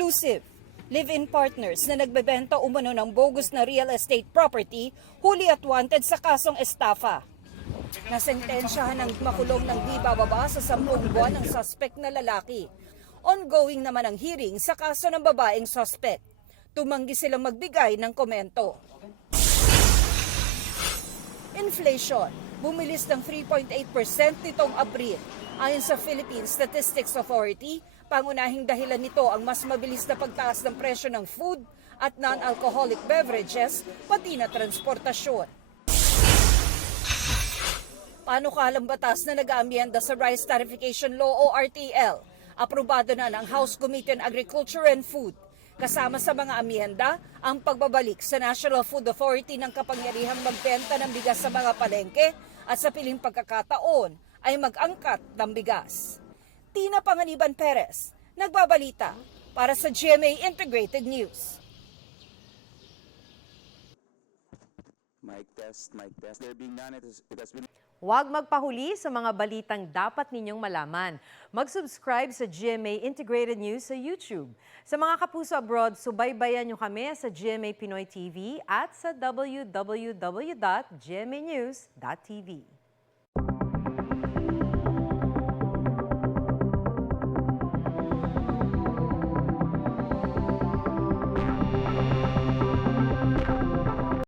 Exclusive. Live-in partners na nagbebenta umano ng bogus na real estate property, huli at wanted sa kasong estafa. Nasentensyahan ng makulong ng di bababa sa 10 buwan ng suspect na lalaki. Ongoing naman ang hearing sa kaso ng babaeng suspect. Tumanggi silang magbigay ng komento. Inflation, bumilis ng 3.8% nitong Abril. Ayon sa Philippine Statistics Authority, pangunahing dahilan nito ang mas mabilis na pagtaas ng presyo ng food at non-alcoholic beverages, pati na transportasyon. Panukalang batas na nag-aamyenda sa Rice Tarification Law o RTL. Aprobado na ng House Committee on Agriculture and Food. Kasama sa mga amyenda, ang pagbabalik sa National Food Authority ng kapangyarihang magbenta ng bigas sa mga palengke at sa piling pagkakataon ay mag-angkat ng bigas. Tina Panganiban Perez, nagbabalita para sa GMA Integrated News. Mic test, mic test. There being none, it has been... Huwag magpahuli sa mga balitang dapat ninyong malaman. Mag-subscribe sa GMA Integrated News sa YouTube. Sa mga kapuso abroad, subaybayan nyo kami sa GMA Pinoy TV at sa www.gmanews.tv.